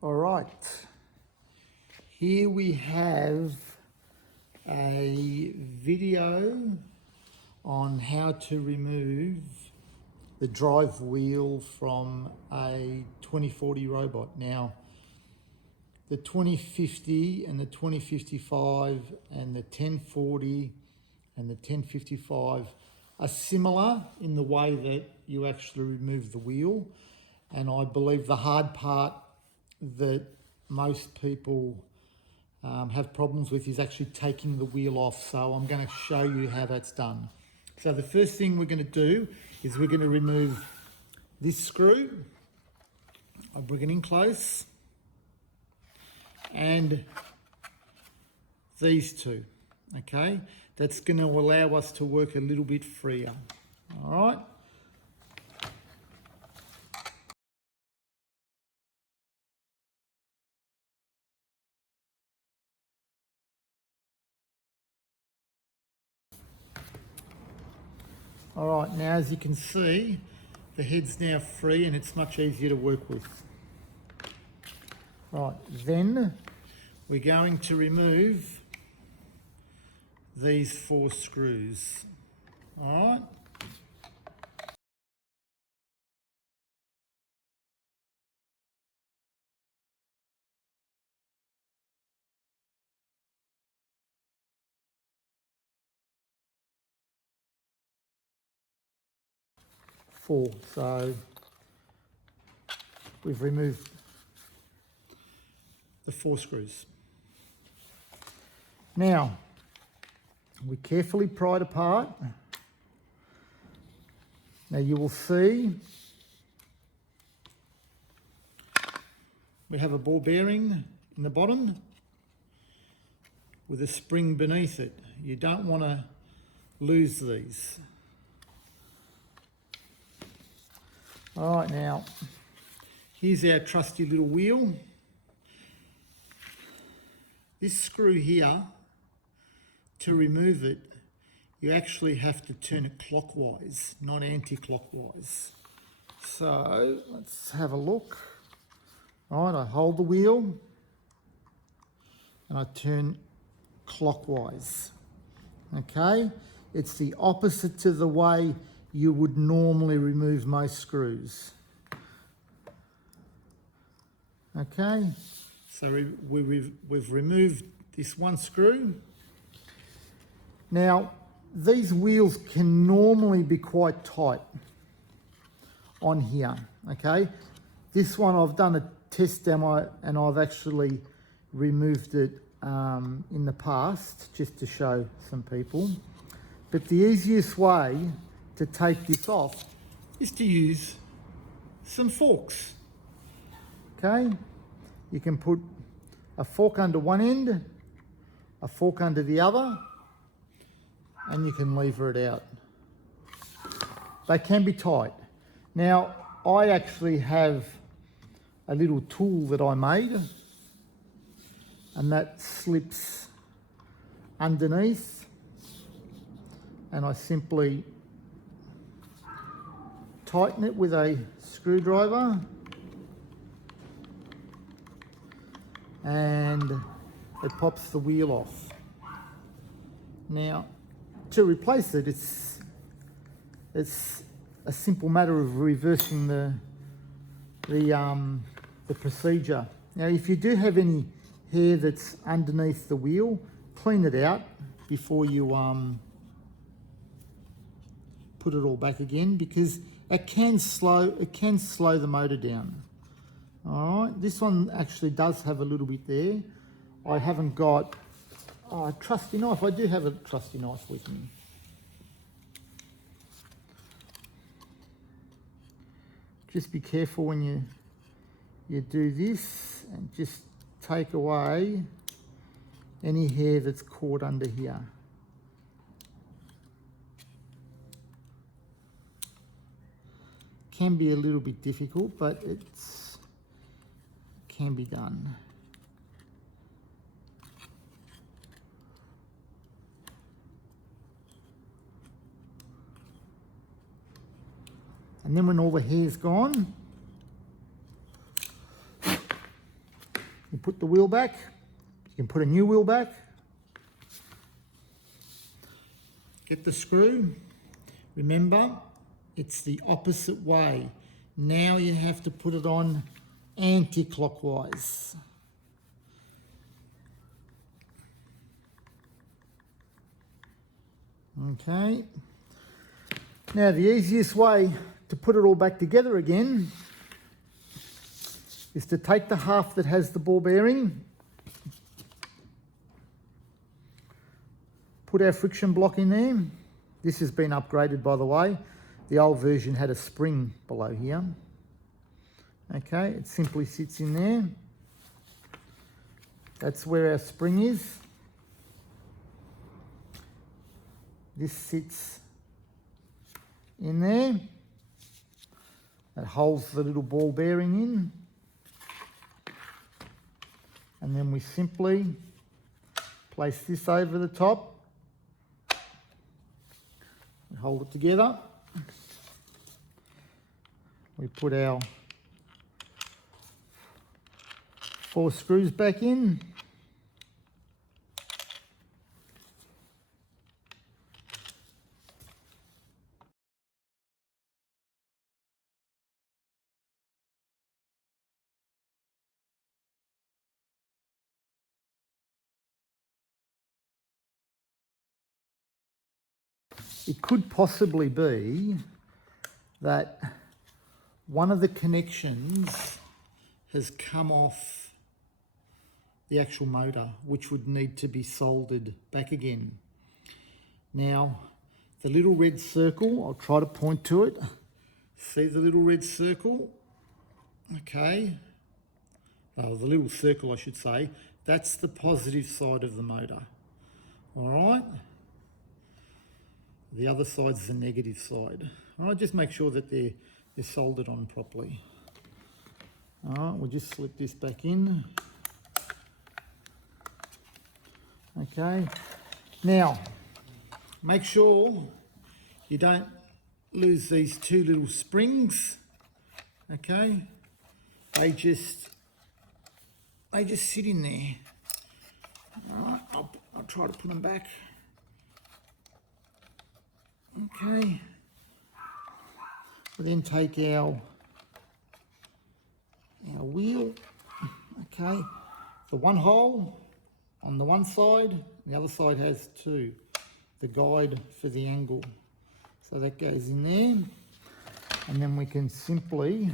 All right, here we have a video on how to remove the drive wheel from a 2040 robot. Now, the 2050 and the 2055 and the 1040 and the 1055 are similar in the way that you actually remove the wheel. And I believe the hard part that most people have problems with is actually taking the wheel off. So I'm going to show you how that's done. So the first thing we're going to do is we're going to remove this screw. I'll bring it in close. And these two, okay? That's going to allow us to work a little bit freer, all right? All right, now as you can see, the head's now free and it's much easier to work with. Right, then we're going to remove these 4 screws, all right? So we've removed the 4 screws. Now, we carefully pry it apart. Now you will see we have a ball bearing in the bottom with a spring beneath it. You don't want to lose these. All right, now, here's our trusty little wheel. This screw here, to remove it, you actually have to turn it clockwise, not anti-clockwise. So, let's have a look. All right, I hold the wheel and I turn clockwise, okay? It's the opposite to the way you would normally remove most screws. Okay, so we've removed this 1 screw. Now, these wheels can normally be quite tight on here, okay? This one I've done a test demo and I've actually removed it in the past just to show some people. But the easiest way to take this off is to use some forks. Okay, you can put a fork under one end, a fork under the other, and you can lever it out. They can be tight. Now, I actually have a little tool that I made, and that slips underneath, and I simply tighten it with a screwdriver and it pops the wheel off. Now, to replace it, it's a simple matter of reversing the procedure. Now, if you do have any hair that's underneath the wheel, clean it out before you put it all back again, because it can slow the motor down. All right, this one actually does have a little bit there. I haven't got a trusty knife. I do have a trusty knife with me. Just be careful when you do this, and just take away any hair that's caught under here. Can be a little bit difficult, but it can be done. And then when all the hair's gone, You put the wheel back. You can put a new wheel back. Get the screw. Remember, it's the opposite way. Now you have to put it on anti-clockwise. Okay. Now the easiest way to put it all back together again is to take the half that has the ball bearing, put our friction block in there. This has been upgraded, by the way. The old version had a spring below here. Okay, it simply sits in there. That's where our spring is. This sits in there. That holds the little ball bearing in. And then we simply place this over the top. We hold it together. We put our 4 screws back in. It could possibly be that one of the connections has come off the actual motor, which would need to be soldered back again. Now, the little red circle, I'll try to point to it. See the little red circle? Okay. Oh, the little circle, I should say. That's the positive side of the motor. All right? The other side's the negative side. All right, just make sure that they're soldered on properly. All right, we'll just slip this back in. Okay, now make sure you don't lose these 2 little springs. Okay, they just sit in there. All right, I'll try to put them back. Okay, we'll then take our wheel, okay, the one hole on the one side, the other side has 2, the guide for the angle. So that goes in there, and then we can simply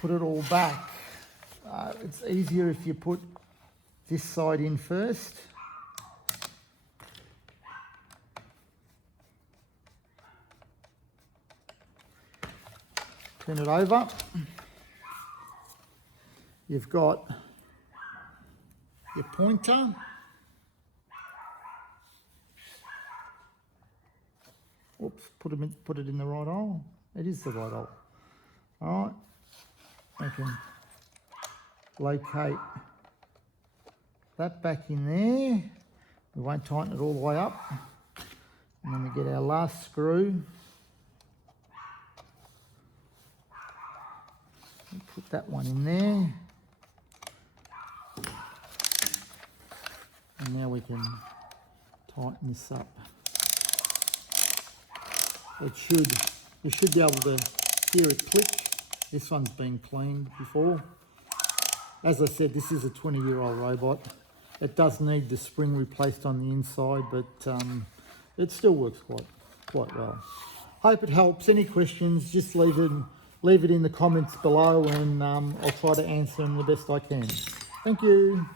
put it all back. It's easier if you put this side in first. Turn it over. You've got your pointer. Oops, put it in the right hole. It is the right hole. All right, I can locate that back in there. We won't tighten it all the way up. And then we get our last screw. Put that one in there. And now we can tighten this up. You should be able to hear it click. This one's been cleaned before. As I said, this is a 20-year-old robot. It does need the spring replaced on the inside, but it still works quite well. Hope it helps. Any questions, just leave it in the comments below, and I'll try to answer them the best I can. Thank you.